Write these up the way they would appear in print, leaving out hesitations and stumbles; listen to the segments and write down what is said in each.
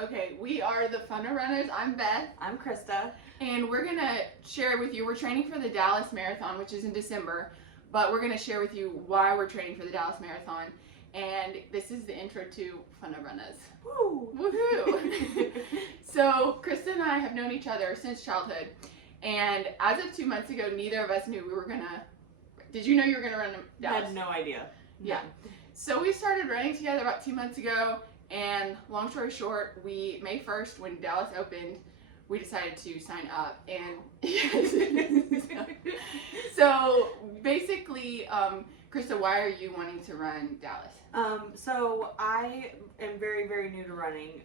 Okay, we are the Funna Runners. I'm Beth. I'm Krista. And we're going to share with you, we're training for the Dallas Marathon, which is in December, but we're going to share with you why we're training for the Dallas Marathon. And this is the intro to Funna Runnas. Woo! Woohoo! So, Krista and I have known each other since childhood. And as of 2 months ago, neither of us knew we were going to, did you know you were going to run Dallas? I had no idea. Yeah. So we started running together about 2 months ago. And long story short, May 1st, when Dallas opened, we decided to sign up. And so basically, Krista, why are you wanting to run Dallas? So I am very, very new to running.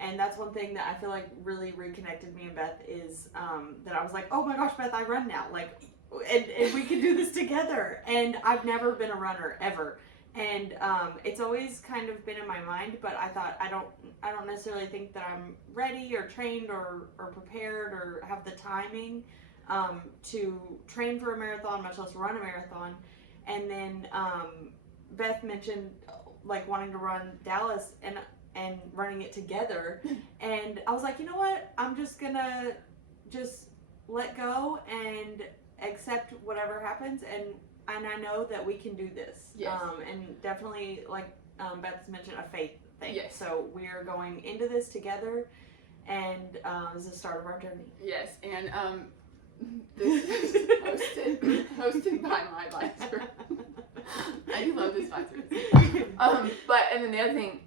And that's one thing that I feel like really reconnected me and Beth is that I was like, oh my gosh, Beth, I run now. Like, and we can do this together. And I've never been a runner ever. And it's always kind of been in my mind, but I thought I don't necessarily think that I'm ready or trained or prepared or have the timing to train for a marathon, much less run a marathon. And then Beth mentioned like wanting to run Dallas and running it together, and I was like, you know what? I'm just gonna let go and accept whatever happens, and I know that we can do this. Yes. And definitely, like Beth's mentioned, a faith thing. Yes. So we are going into this together, and this is the start of our journey. Yes, and this is hosted by my advisor. I do love this advisor. But and then the other thing,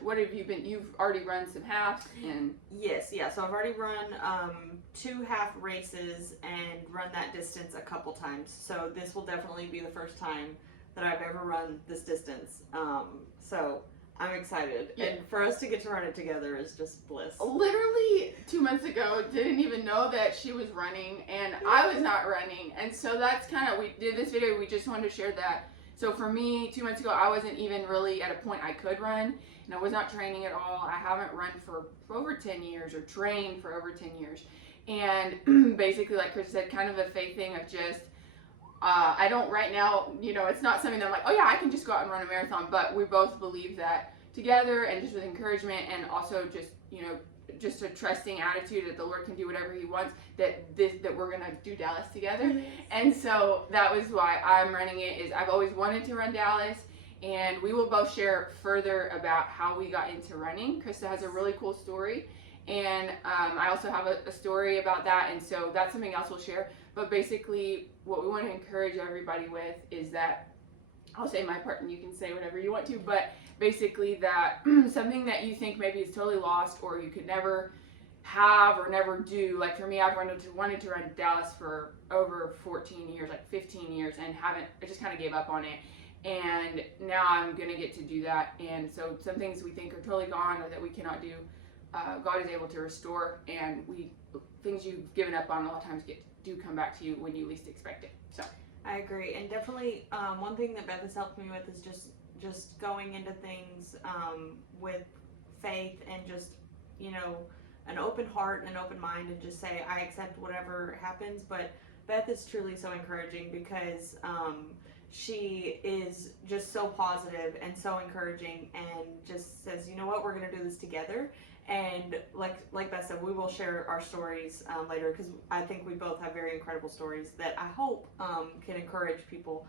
what have you been? You've already run some halves and. Yes, yeah. So I've already run 2 half races and run that distance a couple times. So this will definitely be the first time that I've ever run this distance. So I'm excited. Yeah. And for us to get to run it together is just bliss. Literally 2 months ago, didn't even know that she was running and I was not running. And so that's kind of, we did this video, we just wanted to share that. So for me, 2 months ago, I wasn't even really at a point I could run, and I was not training at all. I haven't run for over 10 years or trained for over 10 years. And basically, like Chris said, kind of a faith thing of just, I don't right now, it's not something that I'm like, oh yeah, I can just go out and run a marathon, but we both believe that together and just with encouragement and also just, just a trusting attitude that the Lord can do whatever He wants, that we're gonna do Dallas together. And so that was why I'm running it. Is I've always wanted to run Dallas, and we will both share further about how we got into running. Krista has a really cool story, and I also have a story about that, and so that's something else we'll share. But basically, what we want to encourage everybody with is that, I'll say my part and you can say whatever you want to, but basically that something that you think maybe is totally lost or you could never have or never do, like for me, I've wanted to run Dallas for over 14 years, like 15 years, and I just kind of gave up on it. And now I'm going to get to do that. And so some things we think are totally gone or that we cannot do, God is able to restore, and things you've given up on a lot of times do come back to you when you least expect it. So I agree, and definitely one thing that Beth has helped me with is just going into things with faith and just an open heart and an open mind, and just say I accept whatever happens. But Beth is truly so encouraging because she is just so positive and so encouraging, and just says, you know what, we're going to do this together. And like Beth said, we will share our stories later, because I think we both have very incredible stories that I hope can encourage people.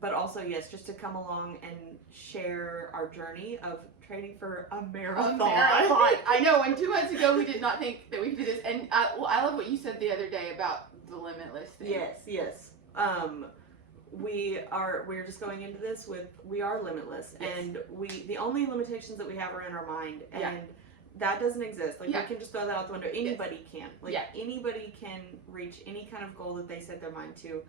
But also, yes, just to come along and share our journey of training for a marathon. I know, and 2 months ago we did not think that we could do this. And I love what you said the other day about the limitless thing. Yes. We're just going into this with, we are limitless. Yes. And the only limitations that we have are in our mind, and that doesn't exist. Like, we can just throw that out the window. Anybody can. Like, anybody can reach any kind of goal that they set their mind to.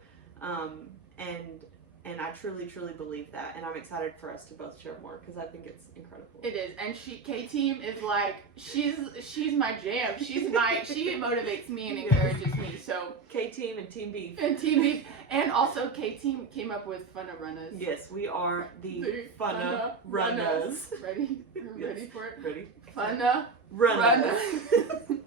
And I truly, truly believe that, and I'm excited for us to both share more, because I think it's incredible. It is, and KTeam is like, she's my jam. She motivates me and encourages me. So KTeam and Team Beef. And also KTeam came up with Funna Runnas. Yes, we are the Funna Runnas. Ready? Ready for it? Ready. Funna Runnas.